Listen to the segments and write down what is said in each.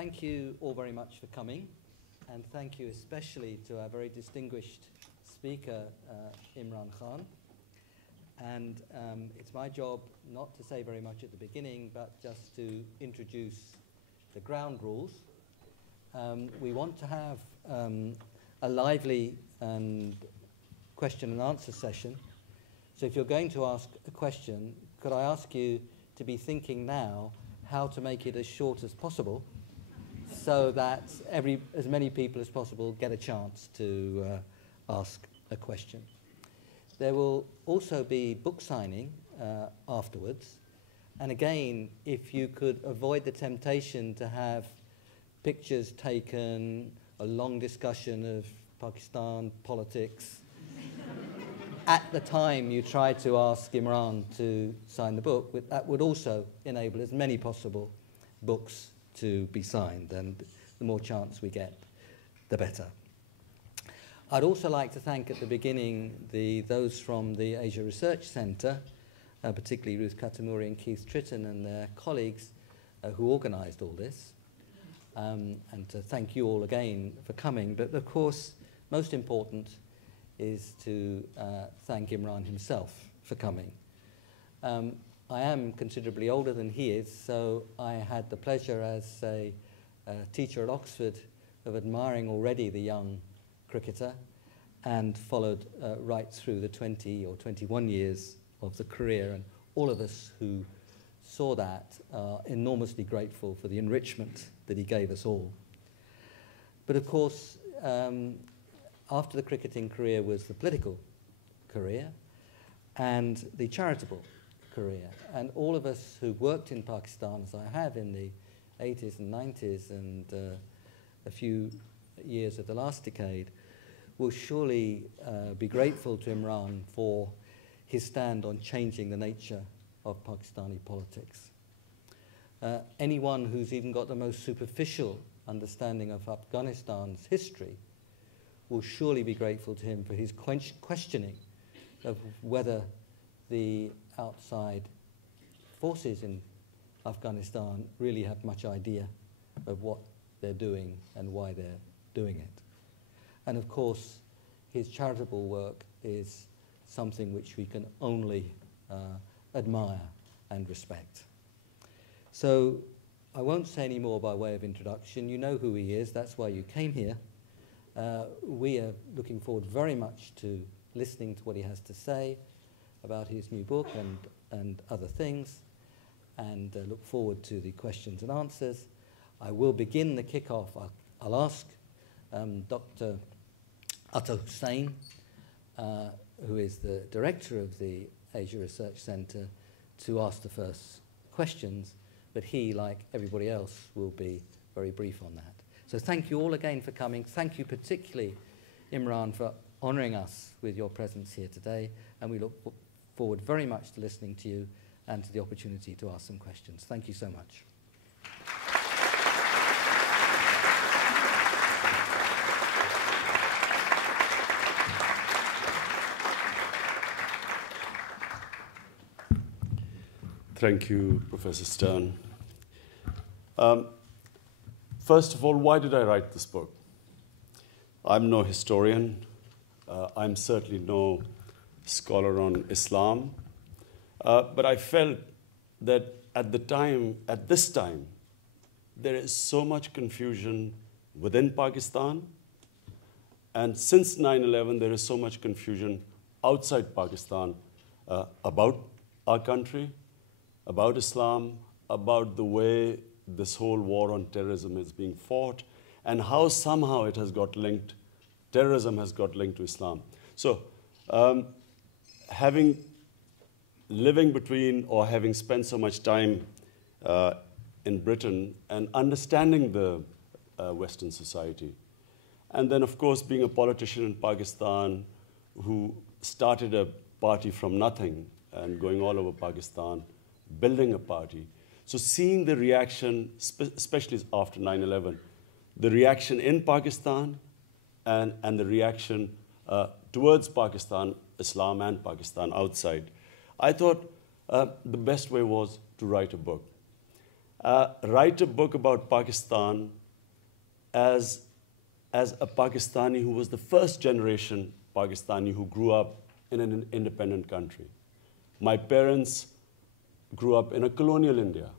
thank you all very much for coming, and thank you especially to our very distinguished speaker, Imran Khan. And it's my job not to say very much at the beginning, but just to introduce the ground rules. We want to have a lively question and answer session. So if you're going to ask a question, could I ask you to be thinking now how to make it as short as possible so that as many people as possible get a chance to ask a question. There will also be book signing afterwards. And again, if you could avoid the temptation to have pictures taken, a long discussion of Pakistan politics, at the time you try to ask Imran to sign the book, that would also enable as many possible books to be signed, and the more chance we get, the better. I'd also like to thank at the beginning those from the Asia Research Centre, particularly Ruth Katamuri and Keith Tritton and their colleagues who organised all this, and to thank you all again for coming. But of course, most important is to thank Imran himself for coming. I am considerably older than he is, so I had the pleasure as a teacher at Oxford of admiring already the young cricketer, and followed right through the 20 or 21 years of the career. And all of us who saw that are enormously grateful for the enrichment that he gave us all. But of course, after the cricketing career was the political career and the charitable career. And all of us who worked in Pakistan, as I have in the 80s and 90s and a few years of the last decade, will surely be grateful to Imran for his stand on changing the nature of Pakistani politics. Anyone who's even got the most superficial understanding of Afghanistan's history will surely be grateful to him for his questioning of whether the outside forces in Afghanistan really have much idea of what they're doing and why they're doing it. And of course, his charitable work is something which we can only admire and respect. So I won't say any more by way of introduction. You know who he is, that's why you came here. We are looking forward very much to listening to what he has to say about his new book and other things, and look forward to the questions and answers. I will begin the kickoff. I'll ask Dr. Atta Hussain, who is the director of the Asia Research Centre, to ask the first questions, but he, like everybody else, will be very brief on that. So thank you all again for coming. Thank you particularly, Imran, for honouring us with your presence here today, and we look forward very much to listening to you and to the opportunity to ask some questions. Thank you so much. Thank you, Professor Stern. First of all, why did I write this book? I'm no historian. I'm certainly no scholar on Islam. But I felt that at this time, there is so much confusion within Pakistan. And since 9/11, there is so much confusion outside Pakistan about our country, about Islam, about the way this whole war on terrorism is being fought, and how somehow it has got linked, terrorism has got linked to Islam. So living between, or having spent so much time in Britain and understanding the Western society, and then of course being a politician in Pakistan who started a party from nothing and going all over Pakistan, building a party. So seeing the reaction, especially after 9/11, the reaction in Pakistan and the reaction towards Pakistan, Islam and Pakistan outside, I thought the best way was to write a book. write a book about Pakistan as a Pakistani who was the first generation Pakistani who grew up in an independent country. My parents grew up in a colonial India.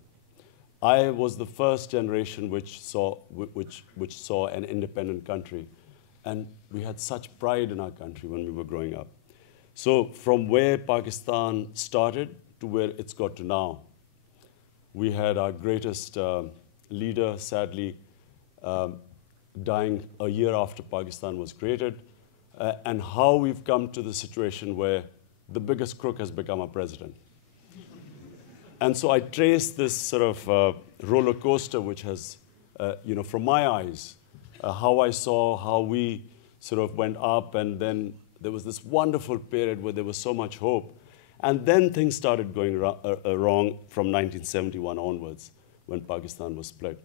I was the first generation which saw an independent country. And we had such pride in our country when we were growing up. So from where Pakistan started to where it's got to now, we had our greatest leader, sadly, dying a year after Pakistan was created, and how we've come to the situation where the biggest crook has become our president. And so I traced this sort of roller coaster, which has, from my eyes, how I saw how we sort of went up, and then there was this wonderful period where there was so much hope. And then things started going wrong from 1971 onwards, when Pakistan was split.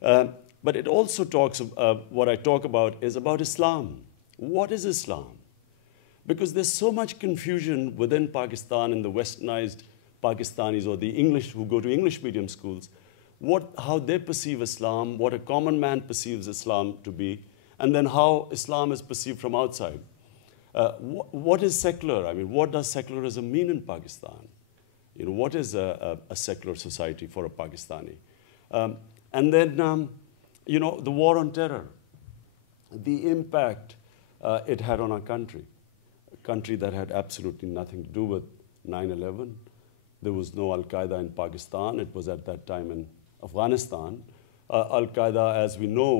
But it also talks, what I talk about is about Islam. What is Islam? Because there's so much confusion within Pakistan and the westernized Pakistanis or the English who go to English medium schools, how they perceive Islam, what a common man perceives Islam to be, and then how Islam is perceived from outside. What is secular? I mean, what does secularism mean in Pakistan? What is a secular society for a Pakistani? And then, the war on terror, the impact it had on our country, a country that had absolutely nothing to do with 9/11. There was no Al-Qaeda in Pakistan. It was at that time in Afghanistan. Al-Qaeda, as we know,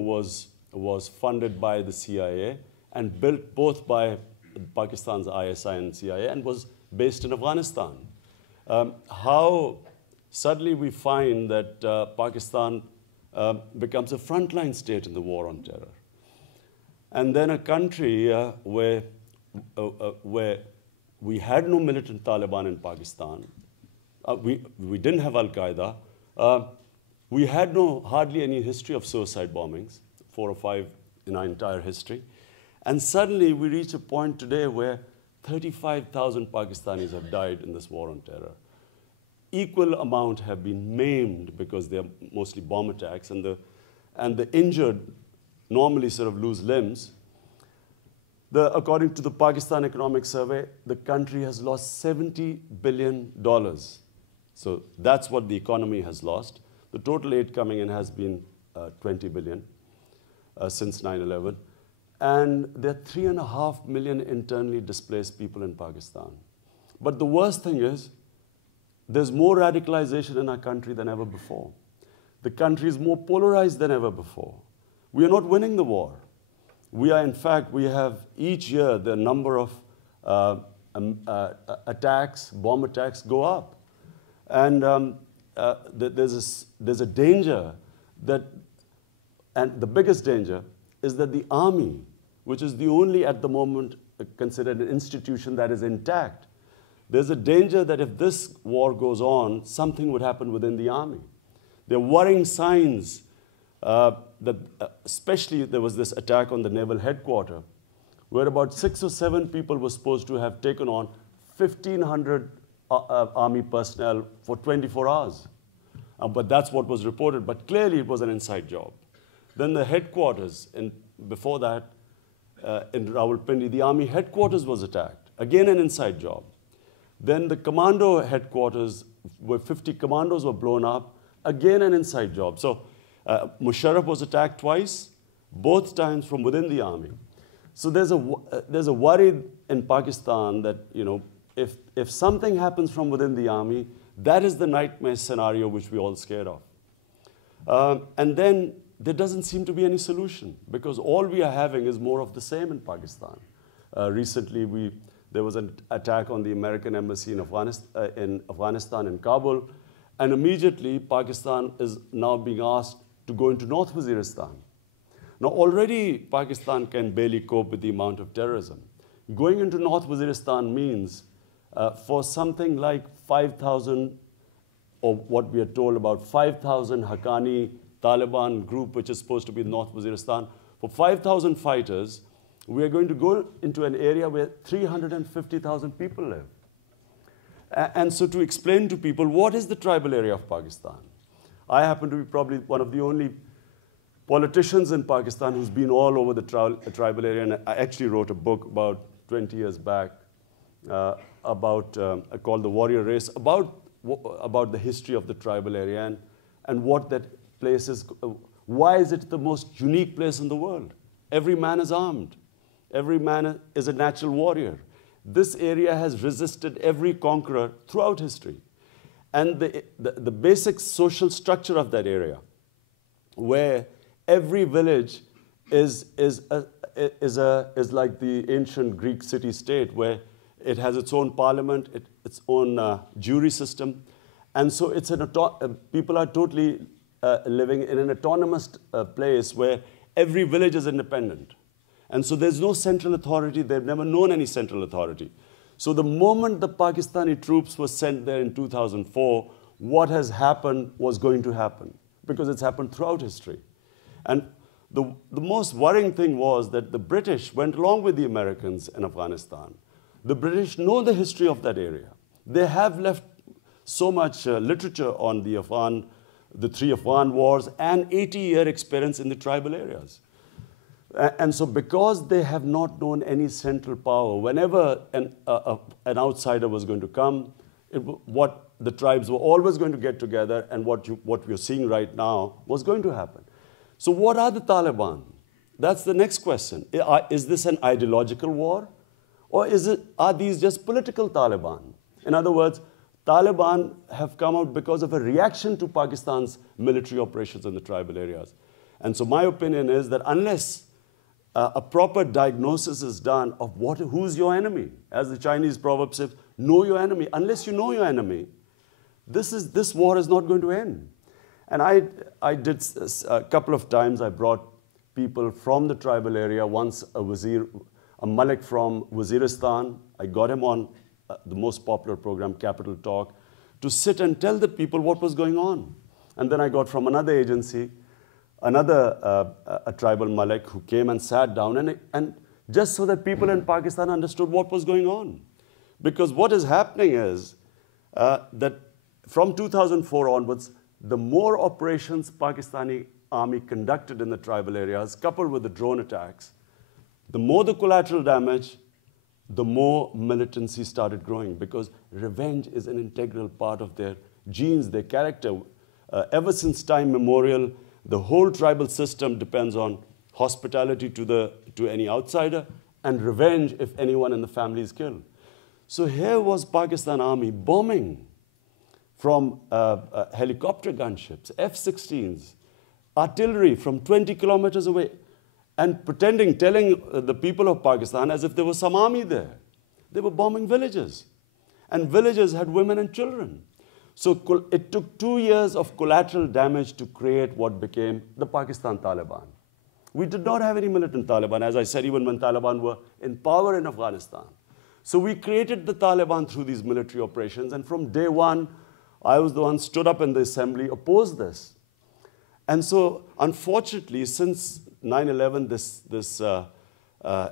was funded by the CIA and built both by Pakistan's ISI and CIA and was based in Afghanistan. How suddenly we find that Pakistan becomes a frontline state in the war on terror. And then a country where we had no militant Taliban in Pakistan, we didn't have Al-Qaeda, we had hardly any history of suicide bombings, 4 or 5 in our entire history. And suddenly we reach a point today where 35,000 Pakistanis have died in this war on terror. Equal amount have been maimed because they're mostly bomb attacks, and the injured normally sort of lose limbs. According to the Pakistan Economic Survey, the country has lost $70 billion. So that's what the economy has lost. The total aid coming in has been 20 billion since 9/11. And there are 3.5 million internally displaced people in Pakistan. But the worst thing is, there's more radicalization in our country than ever before. The country is more polarized than ever before. We are not winning the war. We are, in fact, we have each year the number of attacks, bomb attacks go up. And there's a danger that, and the biggest danger is that the army, which is the only at the moment considered an institution that is intact, there's a danger that if this war goes on, something would happen within the army. There are worrying signs that, especially there was this attack on the naval headquarters, where about 6 or 7 people were supposed to have taken on 1,500 army personnel for 24 hours. But that's what was reported. But clearly it was an inside job. Then the headquarters, before that, in Rawalpindi, the army headquarters was attacked. Again, an inside job. Then the commando headquarters, where 50 commandos were blown up, again an inside job. So Musharraf was attacked twice, both times from within the army. So there's a worry in Pakistan that, if something happens from within the army, that is the nightmare scenario which we're all scared of. And then there doesn't seem to be any solution, because all we are having is more of the same in Pakistan. Recently, there was an attack on the American embassy in Afghanistan, in Kabul, and immediately Pakistan is now being asked to go into North Waziristan. Now, already Pakistan can barely cope with the amount of terrorism. Going into North Waziristan means for something like 5,000, or what we are told about 5,000 Haqqani Taliban group, which is supposed to be North Waziristan, for 5,000 fighters, we are going to go into an area where 350,000 people live. And so to explain to people, what is the tribal area of Pakistan? I happen to be probably one of the only politicians in Pakistan who's been all over the tribal area, and I actually wrote a book about 20 years back called The Warrior Race, about the history of the tribal area and what that place is. Why is it the most unique place in the world? Every man is armed. Every man is a natural warrior. This area has resisted every conqueror throughout history. And the basic social structure of that area, where every village is like the ancient Greek city-state, where it has its own parliament, its own jury system. And so it's people are totally living in an autonomous place where every village is independent. And so there's no central authority. They've never known any central authority. So the moment the Pakistani troops were sent there in 2004, what has happened was going to happen, because it's happened throughout history. And the most worrying thing was that the British went along with the Americans in Afghanistan. The British know the history of that area. They have left so much literature on the three Afghan wars and 80-year experience in the tribal areas. And so because they have not known any central power, whenever an outsider was going to come, what the tribes were always going to get together, and what we're seeing right now was going to happen. So what are the Taliban? That's the next question. Is this an ideological war? Or are these just political Taliban? In other words, Taliban have come out because of a reaction to Pakistan's military operations in the tribal areas. And so my opinion is that unless a proper diagnosis is done of who's your enemy, as the Chinese proverb says, know your enemy. Unless you know your enemy, this war is not going to end. And I did a couple of times, I brought people from the tribal area. Once a Malik from Waziristan, I got him on the most popular program, Capital Talk, to sit and tell the people what was going on. And then I got from another agency, a tribal Malik who came and sat down, and just so that people in Pakistan understood what was going on. Because what is happening is that from 2004 onwards, the more operations Pakistani army conducted in the tribal areas, coupled with the drone attacks, the more the collateral damage, the more militancy started growing, because revenge is an integral part of their genes, their character. Ever since time immemorial, the whole tribal system depends on hospitality to any outsider and revenge if anyone in the family is killed. So here was Pakistan Army bombing from helicopter gunships, F-16s, artillery from 20 kilometers away, and telling the people of Pakistan as if there was some army there. They were bombing villages. And villages had women and children. So it took 2 years of collateral damage to create what became the Pakistan Taliban. We did not have any militant Taliban, as I said, even when Taliban were in power in Afghanistan. So we created the Taliban through these military operations, and from day one, I was the one stood up in the assembly, opposed this. And so, unfortunately, since 9/11, this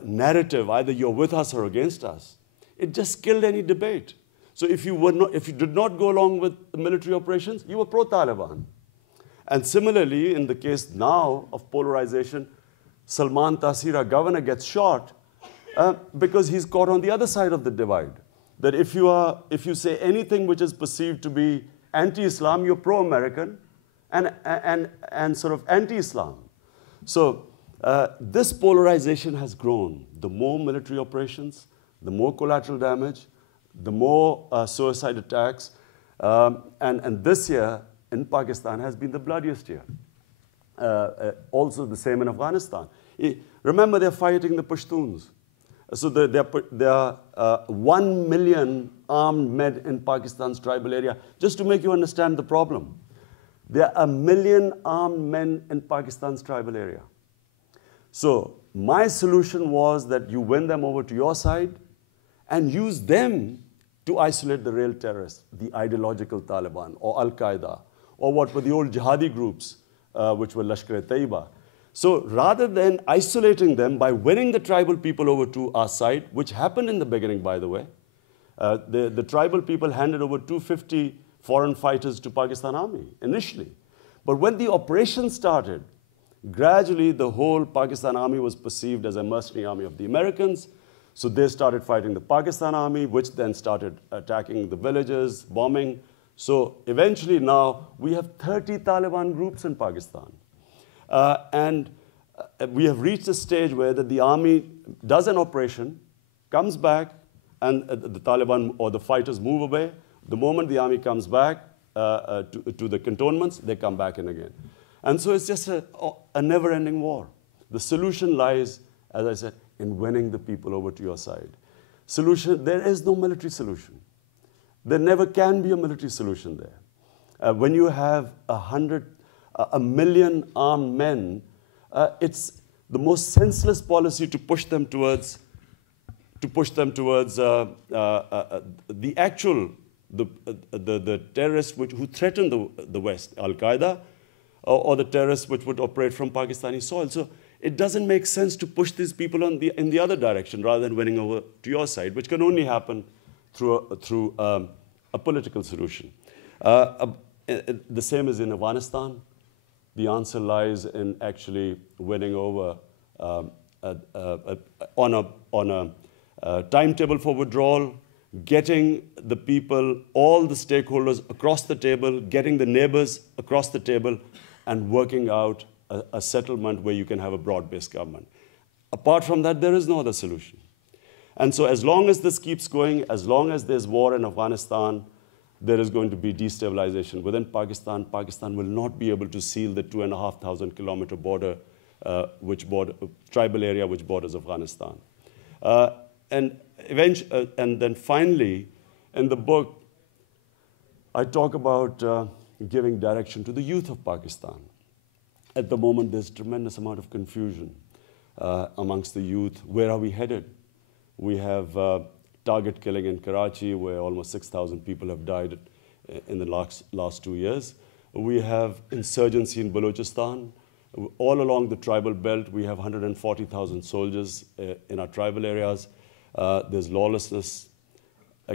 narrative, either you're with us or against us, it just killed any debate. So if you did not go along with the military operations, you were pro-Taliban. And similarly, in the case now of polarization, Salman Taseer, our governor, gets shot because he's caught on the other side of the divide. That if you say anything which is perceived to be anti-Islam, you're pro-American and sort of anti-Islam. So this polarization has grown. The more military operations, the more collateral damage, the more suicide attacks. And this year in Pakistan has been the bloodiest year. Also the same in Afghanistan. Remember, they're fighting the Pashtuns. So there are 1 million armed men in Pakistan's tribal area. Just to make you understand the problem, there are 1 million armed men in Pakistan's tribal area. So my solution was that you win them over to your side and use them to isolate the real terrorists, the ideological Taliban or Al-Qaeda, or what were the old jihadi groups, which were Lashkar-e-Taiba. So rather than isolating them by winning the tribal people over to our side, which happened in the beginning, by the way, the tribal people handed over 250 foreign fighters to Pakistan Army initially. But when the operation started, gradually the whole Pakistan army was perceived as a mercenary army of the Americans. So they started fighting the Pakistan army, which then started attacking the villages, bombing. So eventually now we have 30 Taliban groups in Pakistan. And we have reached a stage where the army does an operation, comes back, and the Taliban or the fighters move away. The moment the army comes back to the cantonments, they come back in again. And so it's just a never-ending war. The solution lies, as I said, in winning the people over to your side. Solution, there is no military solution. There never can be a military solution there. When you have 1 million armed men, it's the most senseless policy to push them towards the terrorists who threaten the West, Al-Qaeda, or the terrorists which would operate from Pakistani soil. So it doesn't make sense to push these people in the other direction rather than winning over to your side, which can only happen through a political solution. The same is in Afghanistan. The answer lies in actually winning over on a timetable for withdrawal, getting the people, all the stakeholders across the table, getting the neighbors across the table, and working out a settlement where you can have a broad-based government. Apart from that, there is no other solution. And so as long as this keeps going, as long as there's war in Afghanistan, there is going to be destabilization within Pakistan. Pakistan will not be able to seal the 2,500 kilometer border, tribal area which borders Afghanistan. And then finally, in the book, I talk about giving direction to the youth of Pakistan. At the moment, there's a tremendous amount of confusion amongst the youth. Where are we headed? We have target killing in Karachi, where almost 6,000 people have died in the last 2 years. We have insurgency in Balochistan. All along the tribal belt, we have 140,000 soldiers in our tribal areas. There's lawlessness.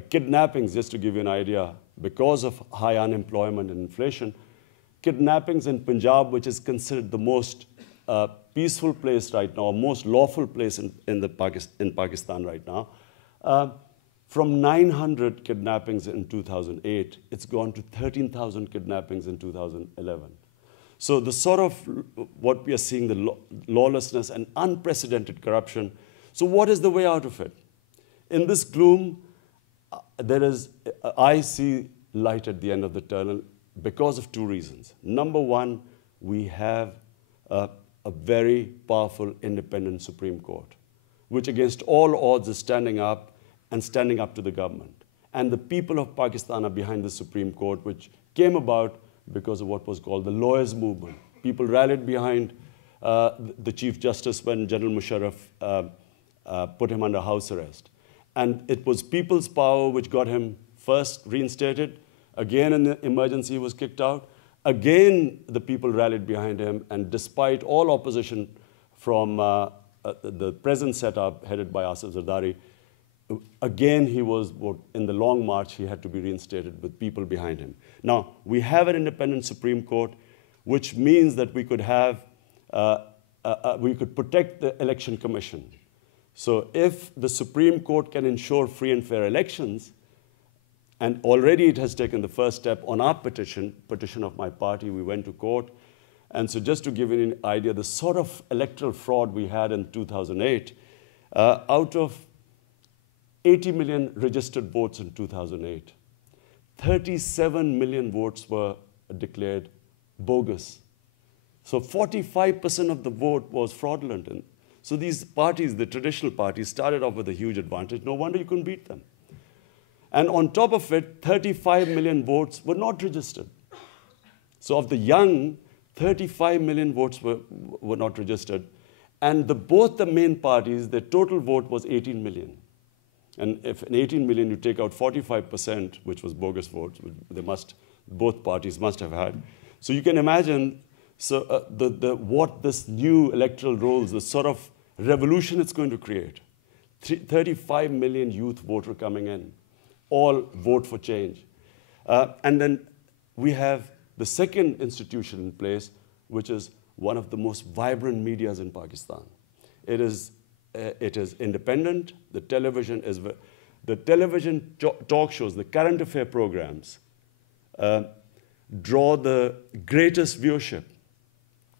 Kidnappings, just to give you an idea, because of high unemployment and inflation, kidnappings in Punjab, which is considered the most peaceful place right now, most lawful place in Pakistan right now, from 900 kidnappings in 2008, it's gone to 13,000 kidnappings in 2011. So the sort of what we are seeing, the lawlessness and unprecedented corruption. So what is the way out of it? In this gloom, I see light at the end of the tunnel because of 2 reasons. Number one, we have a very powerful independent Supreme Court, which against all odds is standing up to the government. And the people of Pakistan are behind the Supreme Court, which came about because of what was called the lawyers' movement. People rallied behind the Chief Justice when General Musharraf put him under house arrest. And it was people's power which got him first reinstated. Again, in the emergency, he was kicked out. Again, the people rallied behind him, and despite all opposition from the present setup headed by Asif Zardari, again, he was, in the long march, he had to be reinstated with people behind him. Now, we have an independent Supreme Court, which means that we could have, we could protect the Election Commission. So if the Supreme Court can ensure free and fair elections, and already it has taken the first step on our petition of my party, we went to court. And so just to give you an idea, the sort of electoral fraud we had in 2008, out of 80 million registered votes in 2008, 37 million votes were declared bogus. So 45% of the vote was fraudulent. And so these parties, the traditional parties, started off with a huge advantage. No wonder you couldn't beat them. And on top of it, 35 million votes were not registered. So of the young, 35 million votes were not registered. And both the main parties, the total vote was 18 million. And if in 18 million you take out 45%, which was bogus votes, both parties must have had. So you can imagine what this new electoral rolls, the sort of revolution it's going to create. 35 million youth voter coming in, all vote for change. And then we have the second institution in place, which is one of the most vibrant medias in Pakistan. It is independent. The television talk shows, the current affair programs, draw the greatest viewership.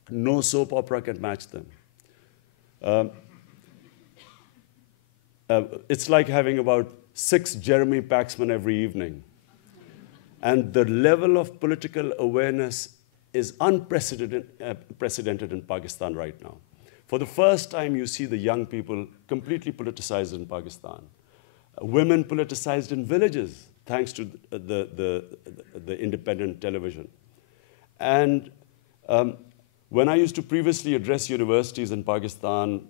No soap opera can match them. It's like having about 6 Jeremy Paxman every evening. And the level of political awareness is unprecedented in Pakistan right now. For the first time, you see the young people completely politicized in Pakistan. Women politicized in villages, thanks to the independent television. And when I used to previously address universities in Pakistan,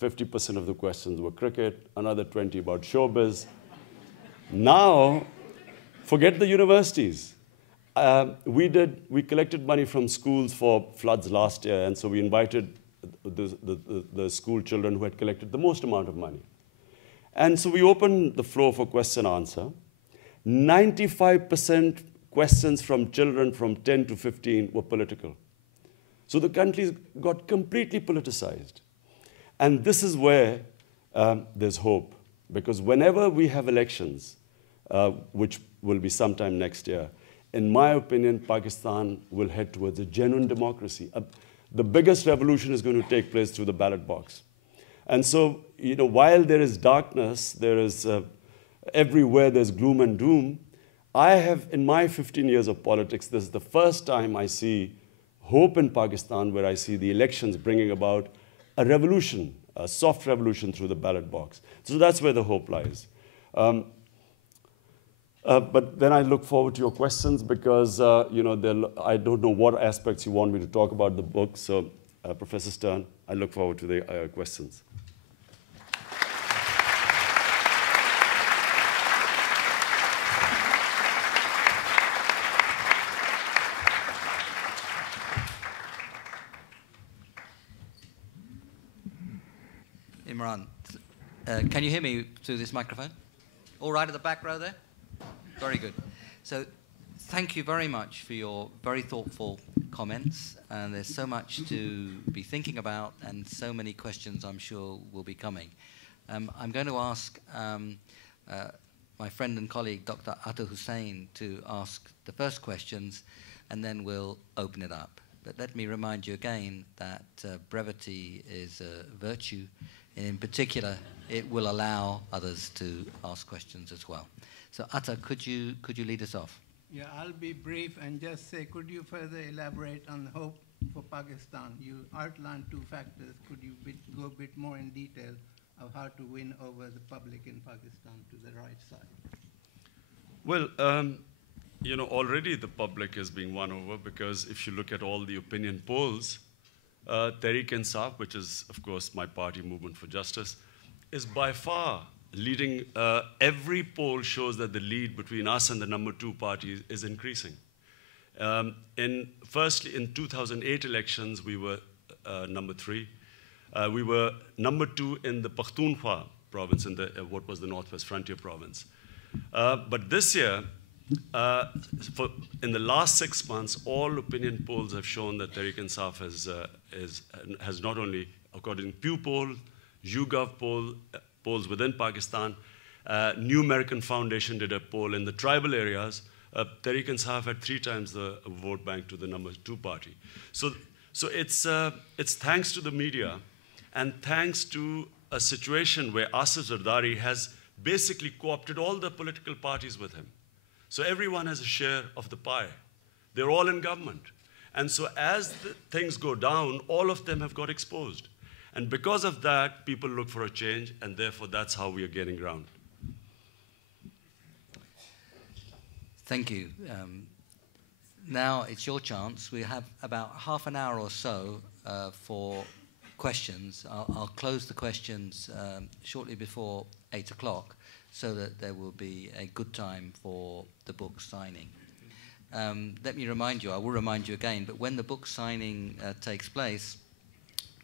50% of the questions were cricket, another 20 about showbiz. Now, forget the universities. We collected money from schools for floods last year, and so we invited the school children who had collected the most amount of money. And so we opened the floor for question answer. 95% questions from children from 10 to 15 were political. So the country got completely politicized. And this is where there's hope, because whenever we have elections, which will be sometime next year, in my opinion, Pakistan will head towards a genuine democracy. The biggest revolution is going to take place through the ballot box. And so, while there is darkness, there is everywhere there's gloom and doom, I have, in my 15 years of politics, this is the first time I see hope in Pakistan, where I see the elections bringing about a revolution, a soft revolution through the ballot box. So that's where the hope lies. But then I look forward to your questions, because I don't know what aspects you want me to talk about the book. So, Professor Stern, I look forward to the questions. Imran, can you hear me through this microphone? All right at the back row there? Very good. So thank you very much for your very thoughtful comments. And there's so much to be thinking about, and so many questions I'm sure will be coming. I'm going to ask my friend and colleague, Dr. Atta Hussain, to ask the first questions, and then we'll open it up. But let me remind you again that brevity is a virtue, and in particular, it will allow others to ask questions as well. So Atta, could you lead us off? Yeah, I'll be brief and just say, could you further elaborate on hope for Pakistan? You outlined 2 factors. Could you go a bit more in detail of how to win over the public in Pakistan to the right side? Well, already the public is being won over, because if you look at all the opinion polls, Tehreek-e-Insaf, which is, of course, my party, Movement for Justice, is by far leading. Every poll shows that the lead between us and the number 2 party is increasing. Firstly, in 2008 elections, we were number 3. We were number 2 in the Pakhtunkhwa province, in what was the Northwest Frontier province. But this year, in the last 6 months, all opinion polls have shown that Tehreek-e-Insaf has not only, according to Pew poll, YouGov poll, polls within Pakistan, New American Foundation did a poll in the tribal areas. Tehreek-e-Insaf had 3 times the vote bank to the number 2 party. So it's thanks to the media, and thanks to a situation where Asif Zardari has basically co-opted all the political parties with him. So everyone has a share of the pie. They're all in government. And so as things go down, all of them have got exposed. And because of that, people look for a change, and therefore that's how we are gaining ground. Thank you. Now it's your chance. We have about half an hour or so for questions. I'll close the questions shortly before 8 o'clock, so that there will be a good time for the book signing. Let me remind you, I will remind you again, but when the book signing takes place,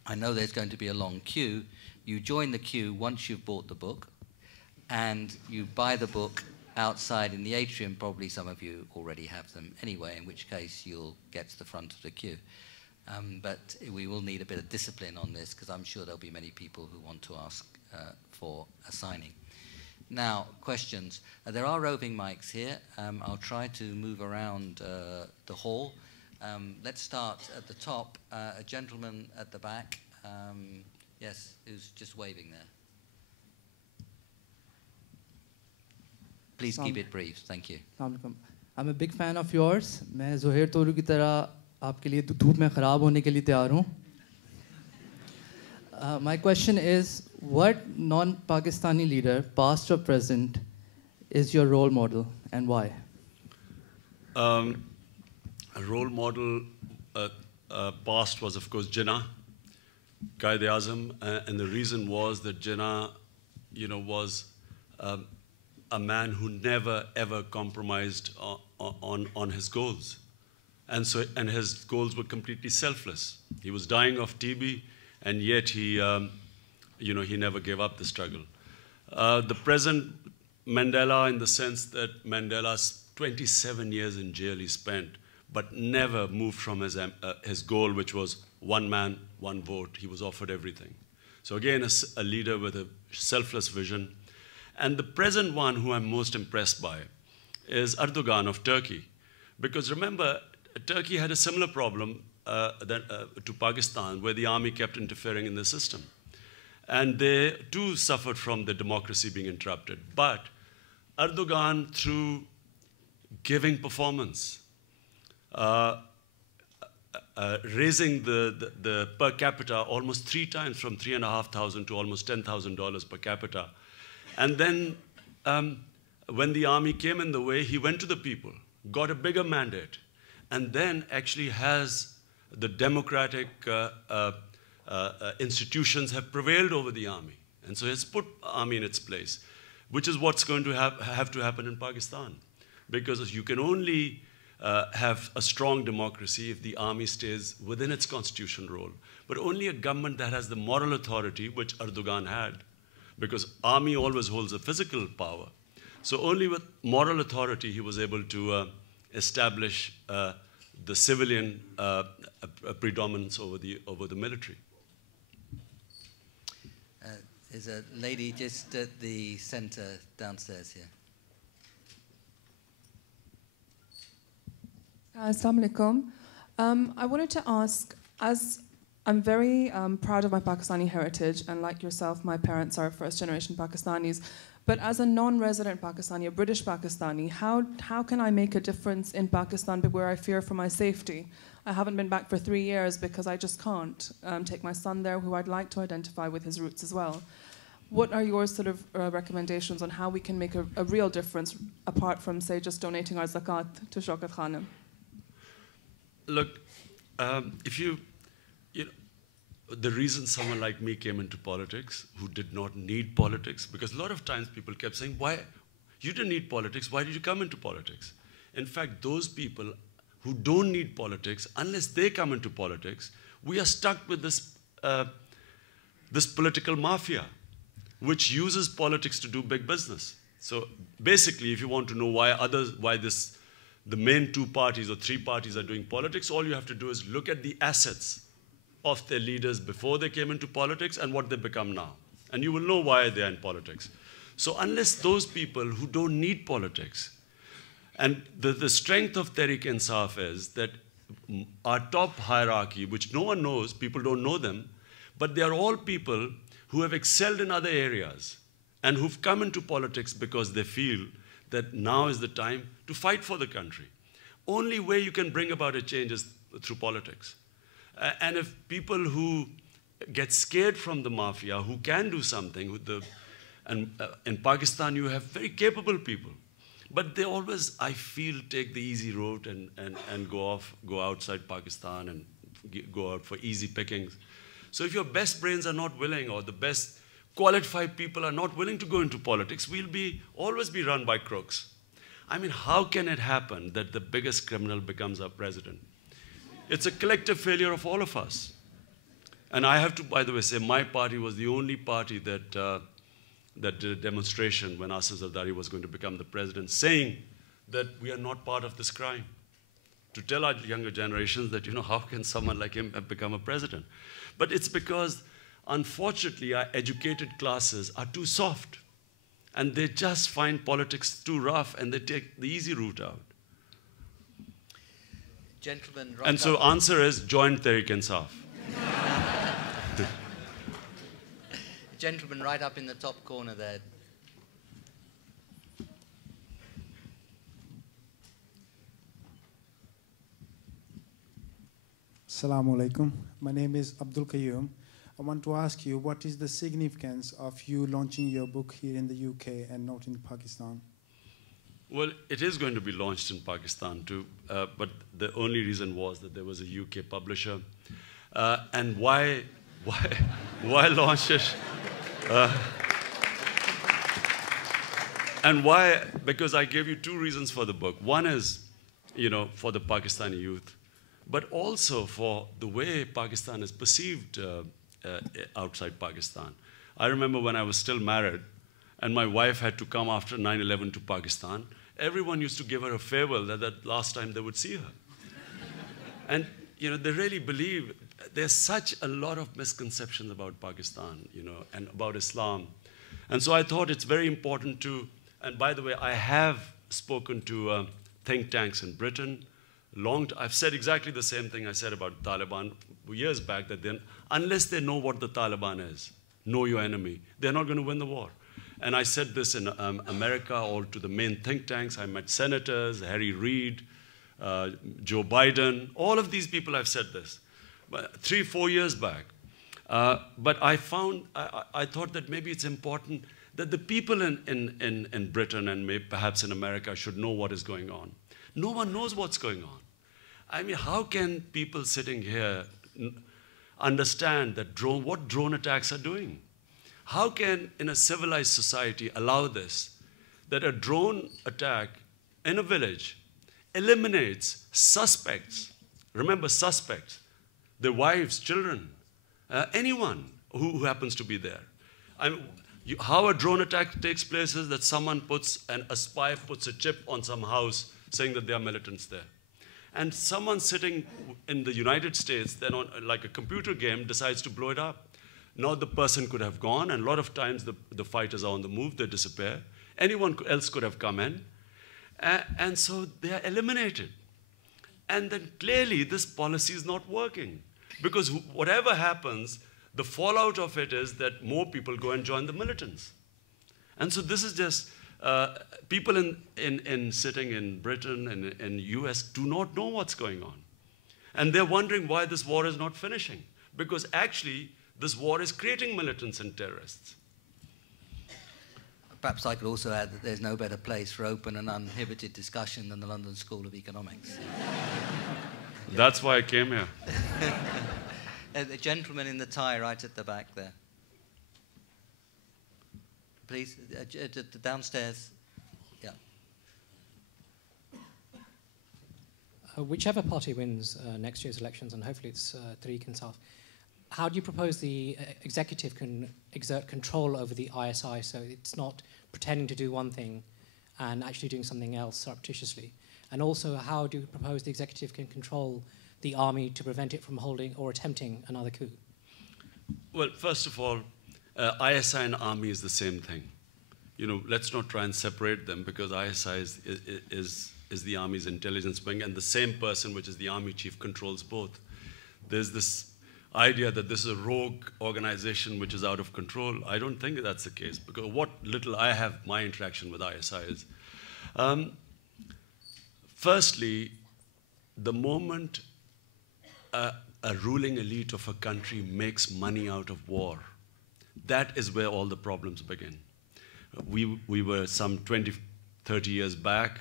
I know there's going to be a long queue. You join the queue once you've bought the book, and you buy the book outside in the atrium, probably some of you already have them anyway, in which case you'll get to the front of the queue. But we will need a bit of discipline on this, because I'm sure there'll be many people who want to ask for a signing. Now, questions. There are roving mics here. I'll try to move around the hall. Let's start at the top. A gentleman at the back. Yes, who's just waving there. Please keep it brief. Thank you. I'm a big fan of yours. मैं ज़ोहैर तोरू की तरह आपके लिए धूप में ख़राब होने के लिए तैयार हूँ. My question is, what non-Pakistani leader, past or present, is your role model and why? A role model past was, of course, Jinnah, Quaid-e-Azam, and the reason was that Jinnah, was a man who never ever compromised on his goals, and his goals were completely selfless. He was dying of TB, and yet he never gave up the struggle. The present Mandela, in the sense that Mandela's 27 years in jail he spent, but never moved from his goal, which was one man, one vote. He was offered everything. So again, a leader with a selfless vision. And the present one who I'm most impressed by is Erdogan of Turkey. Because remember, Turkey had a similar problem to Pakistan, where the army kept interfering in the system. And they too suffered from the democracy being interrupted. But Erdogan, through giving performance, raising the per capita almost 3 times, from $3,500 to almost $10,000 per capita. And then when the army came in the way, he went to the people, got a bigger mandate, and then actually has the democratic institutions have prevailed over the army. And so it's put army in its place, which is what's going to have to happen in Pakistan. Because you can only have a strong democracy if the army stays within its constitutional role. But only a government that has the moral authority, which Erdogan had, because army always holds a physical power. So only with moral authority he was able to establish the civilian predominance over the military. There's a lady just at the center downstairs here. Assalamu alaikum. I wanted to ask, as I'm very proud of my Pakistani heritage, and like yourself, my parents are first-generation Pakistanis. But as a non-resident Pakistani, a British Pakistani, how can I make a difference in Pakistan, but where I fear for my safety? I haven't been back for 3 years because I just can't take my son there, who I'd like to identify with his roots as well. What are your sort of recommendations on how we can make a real difference, apart from, say, just donating our zakat to Shaukat Khanum? Look, the reason someone like me came into politics, who did not need politics, because a lot of times people kept saying, why, you didn't need politics, why did you come into politics? In fact, those people who don't need politics, unless they come into politics, we are stuck with this, this political mafia, which uses politics to do big business. So basically, if you want to know the main 2 parties or 3 parties are doing politics, all you have to do is look at the assets of their leaders before they came into politics and what they become now. And you will know why they are in politics. So unless those people who don't need politics, and the strength of Tehreek-e-Insaf is that our top hierarchy, which no one knows, people don't know them, but they are all people who have excelled in other areas and who've come into politics because they feel that now is the time to fight for the country. Only way you can bring about a change is through politics. And if people who get scared from the mafia, who can do something, in Pakistan you have very capable people, but they always, I feel, take the easy road and go outside Pakistan and go out for easy pickings. So if your best brains are not willing, or the best qualified people are not willing to go into politics, we'll always be run by crooks. I mean, how can it happen that the biggest criminal becomes our president? It's a collective failure of all of us. And I have to, by the way, say my party was the only party that that did a demonstration when Asif Zardari was going to become the president, saying that we are not part of this crime. To tell our younger generations that, you know, how can someone like him have become a president? But it's because, unfortunately, our educated classes are too soft. And they just find politics too rough, and they take the easy route out. Gentlemen, right and so answer is join Tehreek-e-Insaf. Gentleman right up in the top corner there. Assalamu alaikum. My name is Abdul Qayyum. I want to ask you, what is the significance of you launching your book here in the UK and not in Pakistan? Well, it is going to be launched in Pakistan too, but the only reason was that there was a UK publisher. And why launch it? And why? Because I gave you two reasons for the book. One is, you know, for the Pakistani youth, but also for the way Pakistan is perceived outside Pakistan. I remember when I was still married, and my wife had to come after 9/11 to Pakistan. Everyone used to give her a farewell that last time they would see her. And, you know, they really believe there's such a lot of misconceptions about Pakistan, you know, and about Islam. And so I thought it's very important to, and by the way, I have spoken to think tanks in Britain. I've said exactly the same thing I said about Taliban years back, that unless they know what the Taliban is, know your enemy, they're not going to win the war. And I said this in America, all to the main think tanks. I met senators, Harry Reid, Joe Biden, all of these people I've said this. 3-4 years back. But I thought that maybe it's important that the people in Britain and maybe perhaps in America should know what is going on. No one knows what's going on. I mean, how can people sitting here understand that what drone attacks are doing? How can, in a civilized society, allow this, that a drone attack in a village eliminates suspects? Remember, suspects. Their wives, children, anyone who happens to be there. How a drone attack takes place is that a spy puts a chip on some house saying that there are militants there. And someone sitting in the United States, then on like a computer game, decides to blow it up. Now the person could have gone, and a lot of times the fighters are on the move, they disappear. Anyone else could have come in. And so they are eliminated. And then clearly this policy is not working. Because whatever happens, the fallout of it is that more people go and join the militants. And so this is just, people sitting in Britain and in US do not know what's going on. And they're wondering why this war is not finishing. Because actually, this war is creating militants and terrorists. Perhaps I could also add that there's no better place for open and uninhibited discussion than the London School of Economics. That's why I came here. The gentleman in the tie right at the back there. Please, downstairs. Yeah. Whichever party wins next year's elections, and hopefully it's Tehreek-e-Insaf, how do you propose the executive can exert control over the ISI so it's not pretending to do one thing and actually doing something else surreptitiously? And also, how do you propose the executive can control the army to prevent it from holding or attempting another coup? Well, first of all, ISI and army is the same thing. You know, let's not try and separate them, because ISI is the army's intelligence wing, and the same person, which is the army chief, controls both. There's this idea that this is a rogue organization which is out of control. I don't think that's the case, because what little I have my interaction with ISI is, firstly, the moment a ruling elite of a country makes money out of war, that is where all the problems begin. We were some 20, 30 years back,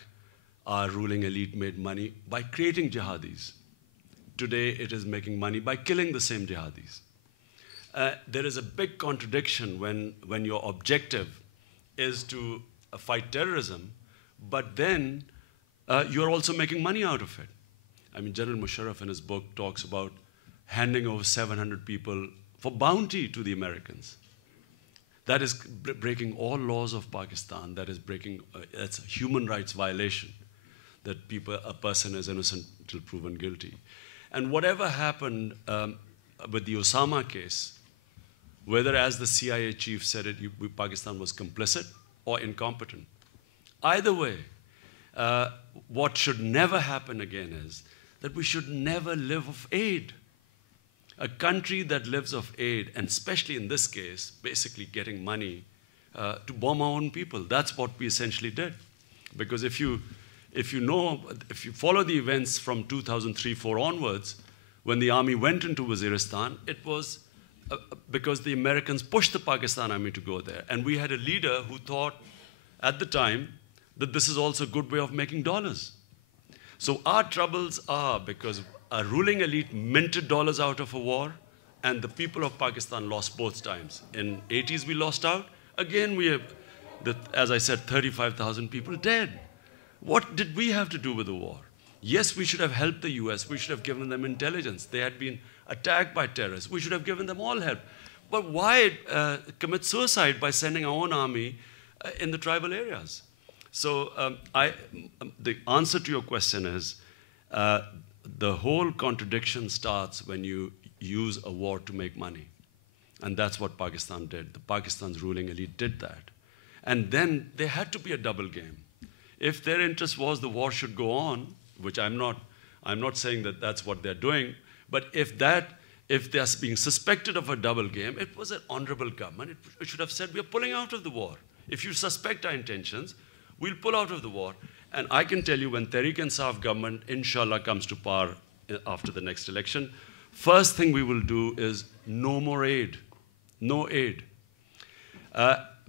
our ruling elite made money by creating jihadis. Today, it is making money by killing the same jihadis. There is a big contradiction when your objective is to fight terrorism, but then you're also making money out of it. I mean, General Musharraf in his book talks about handing over 700 people for bounty to the Americans. That is breaking all laws of Pakistan. That is breaking, that's a human rights violation, that a person is innocent until proven guilty. And whatever happened with the Osama case, whether as the CIA chief said it, Pakistan was complicit or incompetent. Either way, what should never happen again is that we should never live of aid. A country that lives of aid, and especially in this case, basically getting money to bomb our own people. That's what we essentially did. Because if you follow the events from 2003-4 onwards, when the army went into Waziristan, it was because the Americans pushed the Pakistan army to go there. And we had a leader who thought at the time that this is also a good way of making dollars. So our troubles are because a ruling elite minted dollars out of a war, and the people of Pakistan lost both times. In the 80s, we lost out. Again, we have, as I said, 35,000 people dead. What did we have to do with the war? Yes, we should have helped the US. We should have given them intelligence. They had been attacked by terrorists. We should have given them all help. But why commit suicide by sending our own army in the tribal areas? So the answer to your question is, the whole contradiction starts when you use a war to make money. And that's what Pakistan did. Pakistan's ruling elite did that. And then there had to be a double game. If their interest was the war should go on, which I'm not saying that that's what they're doing, but if they're being suspected of a double game, it was an honorable government. It should have said, we're pulling out of the war. If you suspect our intentions, we'll pull out of the war. And I can tell you, when Tehreek-e-Insaf government, inshallah, comes to power after the next election, first thing we will do is no more aid. No aid.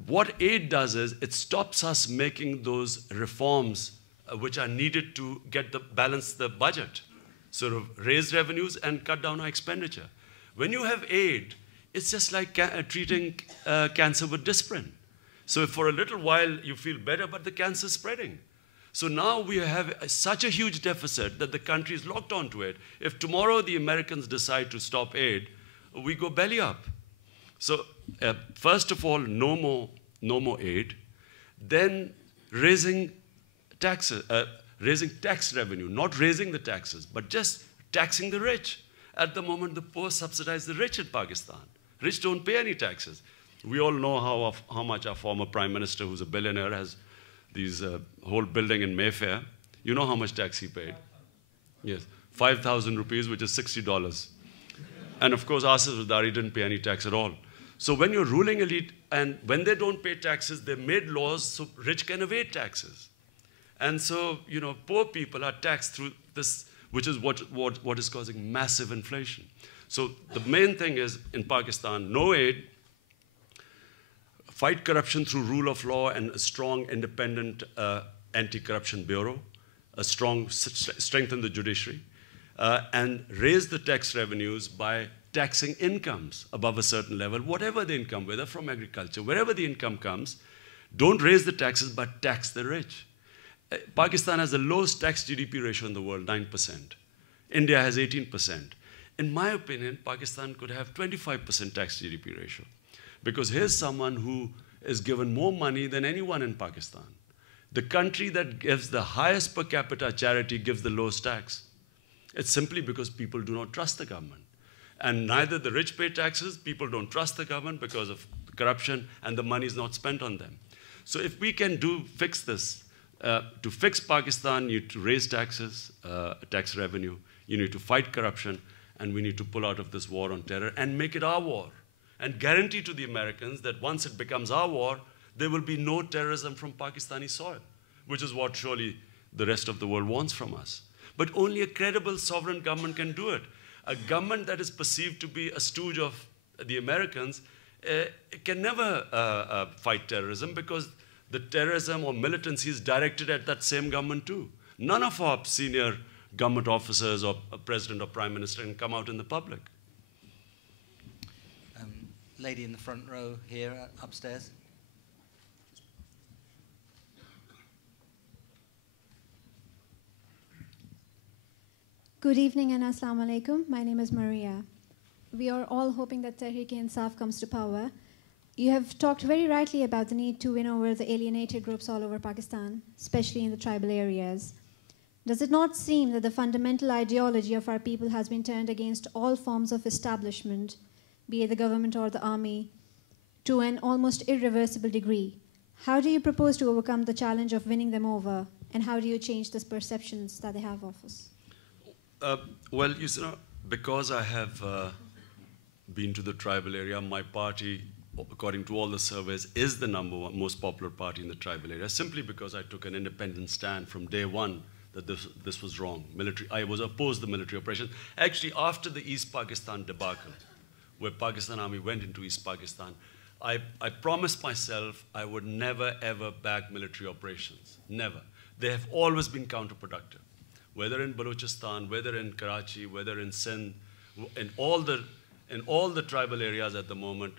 What aid does is it stops us making those reforms which are needed to balance the budget, sort of raise revenues and cut down our expenditure. When you have aid, it's just like treating cancer with Disprin. So for a little while you feel better, but the cancer is spreading. So now we have such a huge deficit that the country is locked onto it. If tomorrow the Americans decide to stop aid, we go belly up. So first of all, no more aid. Then raising taxes, raising tax revenue, not raising the taxes, but just taxing the rich. At the moment, the poor subsidize the rich in Pakistan. Rich don't pay any taxes. We all know how much our former prime minister, who's a billionaire, has these whole building in Mayfair. You know how much tax he paid? Yes, 5,000 rupees, which is $60. And of course, Asif Zardari didn't pay any tax at all. So when you're ruling elite, and when they don't pay taxes, they made laws so rich can evade taxes. And so, poor people are taxed through this, which is what is causing massive inflation. So the main thing is, in Pakistan, no aid, fight corruption through rule of law and a strong, independent anti-corruption bureau, strengthen the judiciary, and raise the tax revenues by taxing incomes above a certain level, whatever the income, whether from agriculture, wherever the income comes, don't raise the taxes, but tax the rich. Pakistan has the lowest tax GDP ratio in the world, 9%. India has 18%. In my opinion, Pakistan could have 25% tax GDP ratio. Because here's someone who is given more money than anyone in Pakistan. The country that gives the highest per capita charity gives the lowest tax. It's simply because people do not trust the government. And neither the rich pay taxes, people don't trust the government because of corruption, and the money is not spent on them. So if we can fix this, to fix Pakistan, you need to raise taxes, tax revenue, you need to fight corruption, and we need to pull out of this war on terror and make it our war. And guarantee to the Americans that once it becomes our war, there will be no terrorism from Pakistani soil, which is what surely the rest of the world wants from us. But only a credible sovereign government can do it. A government that is perceived to be a stooge of the Americans can never fight terrorism, because the terrorism or militancy is directed at that same government too. None of our senior government officers or a president or prime minister can come out in the public. Lady in the front row here, upstairs. Good evening and Assalamu alaikum. My name is Maria. We are all hoping that Tehreek-e-Insaf comes to power. You have talked very rightly about the need to win over the alienated groups all over Pakistan, especially in the tribal areas. Does it not seem that the fundamental ideology of our people has been turned against all forms of establishment, be it the government or the army, to an almost irreversible degree? How do you propose to overcome the challenge of winning them over, and how do you change the perceptions that they have of us? Well, you know, because I have been to the tribal area, my party, according to all the surveys, is the #1 most popular party in the tribal area, simply because I took an independent stand from day one that this was wrong. I was opposed to the military operation. Actually, after the East Pakistan debacle, where Pakistan Army went into East Pakistan, I promised myself I would never, ever back military operations. Never. They have always been counterproductive. Whether in Balochistan, whether in Karachi, whether in Sindh, in all the tribal areas at the moment,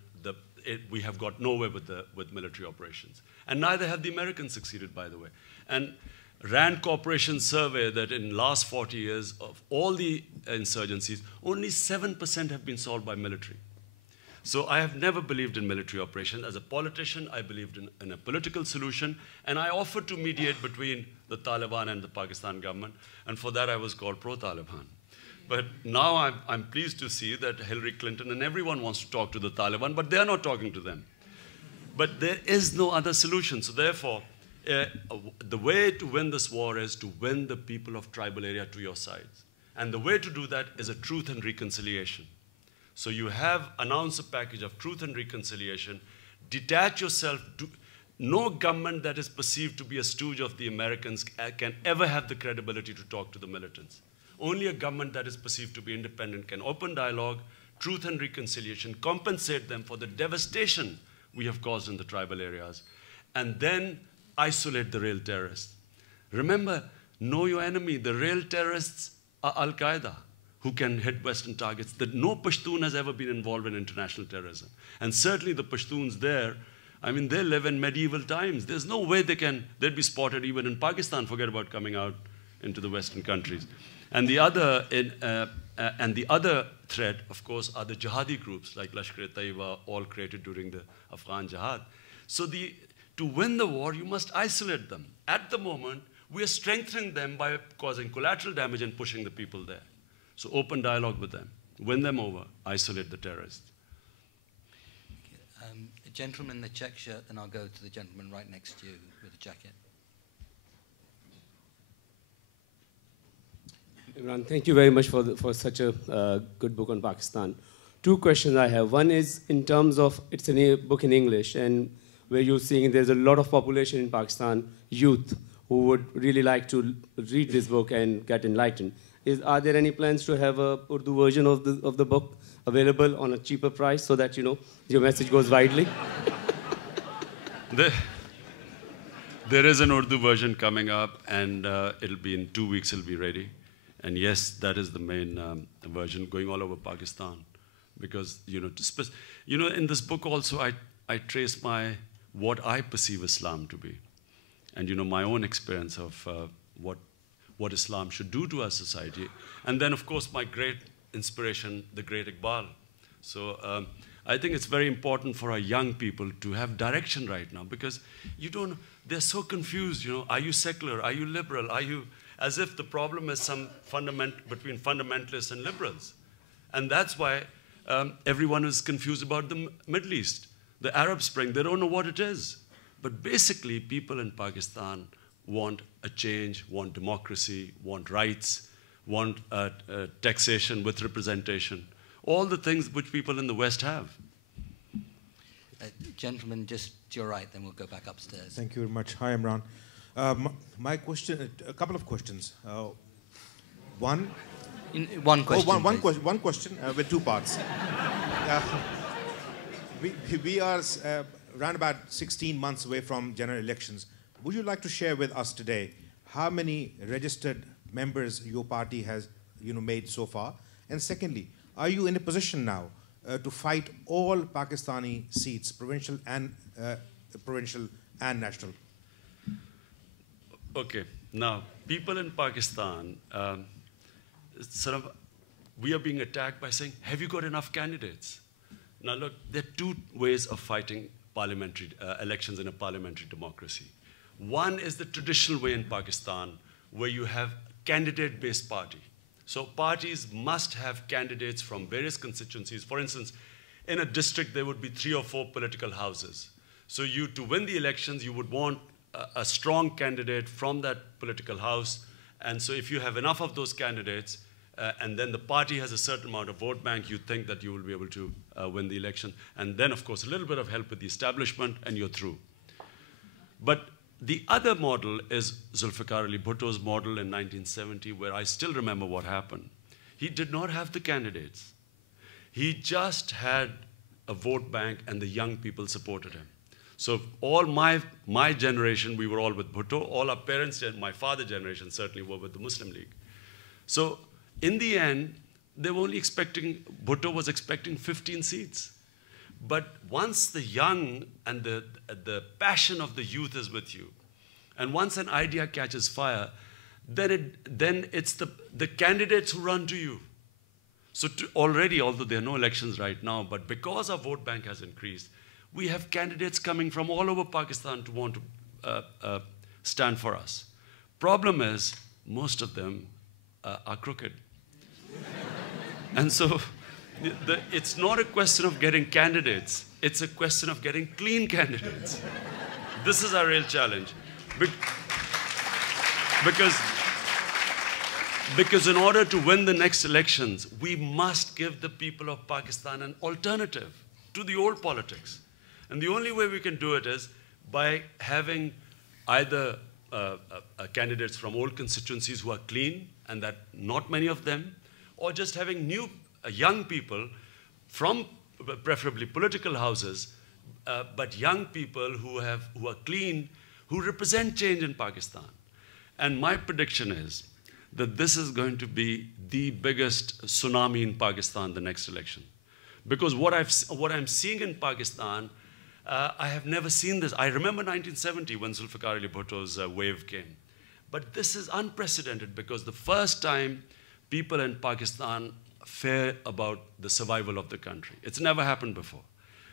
we have got nowhere with military operations. And neither have the Americans succeeded, by the way. And Rand Corporation survey that in last 40 years of all the insurgencies, only 7% have been solved by military. So I have never believed in military operations. As a politician, I believed in a political solution, and I offered to mediate between the Taliban and the Pakistan government, and for that I was called pro-Taliban. But now I'm pleased to see that Hillary Clinton and everyone wants to talk to the Taliban, but they're not talking to them. But there is no other solution. So therefore, the way to win this war is to win the people of tribal area to your sides. And the way to do that is a truth and reconciliation. So you have announced a package of truth and reconciliation. Detach yourself. No government that is perceived to be a stooge of the Americans can ever have the credibility to talk to the militants. Only a government that is perceived to be independent can open dialogue, truth and reconciliation, compensate them for the devastation we have caused in the tribal areas, and then isolate the real terrorists. Remember, know your enemy. The real terrorists are Al-Qaeda, who can hit Western targets. No Pashtun has ever been involved in international terrorism. And certainly the Pashtuns there, I mean, they live in medieval times. There's no way they'd be spotted even in Pakistan, forget about coming out into the Western countries. And the other threat, of course, are the jihadi groups like Lashkar-e-Taiba, all created during the Afghan jihad. So to win the war, you must isolate them. At the moment, we are strengthening them by causing collateral damage and pushing the people there. So open dialogue with them, win them over, isolate the terrorists. A gentleman in the check shirt, then I'll go to the gentleman right next to you with the jacket. Imran, thank you very much for such a good book on Pakistan. Two questions I have. One is in terms of, it's a book in English, and where you're seeing there's a lot of population in Pakistan, youth, who would really like to read this book and get enlightened. Are there any plans to have a Urdu version of the book available on a cheaper price so that, your message goes widely? There is an Urdu version coming up, and it'll be in 2 weeks, it'll be ready. And yes, that is the main version going all over Pakistan. Because, in this book also, I trace what I perceive Islam to be. And, my own experience of what Islam should do to our society. And then, of course, my great inspiration, the great Iqbal. So I think it's very important for our young people to have direction right now, because they're so confused, are you secular, are you liberal, as if the problem is some between fundamentalists and liberals. And that's why everyone is confused about the Middle East, the Arab Spring. They don't know what it is. But basically, people in Pakistan want a change, want democracy, want rights, want taxation with representation, all the things which people in the West have. Gentlemen, just to your right, then we'll go back upstairs. Thank you very much. Hi, Imran. My question, a couple of questions. One question. One question with two parts. We are around about 16 months away from general elections. Would you like to share with us today how many registered members your party has made so far? And secondly, are you in a position now to fight all Pakistani seats, provincial and national? Okay, now people in Pakistan, we are being attacked by saying, have you got enough candidates? Now look, there are two ways of fighting parliamentary elections in a parliamentary democracy. One is the traditional way in Pakistan, where you have candidate-based party. So parties must have candidates from various constituencies. For instance, in a district, there would be 3 or 4 political houses. So to win the elections, you would want a strong candidate from that political house. And so if you have enough of those candidates, and then the party has a certain amount of vote bank, you think that you will be able to win the election. And then, of course, a little bit of help with the establishment, and you're through. But the other model is Zulfikar Ali Bhutto's model in 1970, where I still remember what happened. He did not have the candidates. He just had a vote bank, and the young people supported him. So all my generation, we were all with Bhutto. All our parents, my father's generation certainly were with the Muslim League. So in the end, they were only Bhutto was expecting 15 seats. But once the young and the passion of the youth is with you, and once an idea catches fire, then it's the candidates who run to you. So already, although there are no elections right now, but because our vote bank has increased, we have candidates coming from all over Pakistan to want to stand for us. Problem is, most of them are crooked. And so it's not a question of getting candidates, it's a question of getting clean candidates. This is our real challenge. Because in order to win the next elections, we must give the people of Pakistan an alternative to the old politics. And the only way we can do it is by having either candidates from old constituencies who are clean, and that not many of them, or just having new young people from preferably political houses, but young people who are clean, who represent change in Pakistan. And my prediction is that this is going to be the biggest tsunami in Pakistan the next election. Because what I'm seeing in Pakistan, I have never seen this. I remember 1970 when Zulfikar Ali Bhutto's wave came. But this is unprecedented because the first time people in Pakistan fear about the survival of the country. It's never happened before.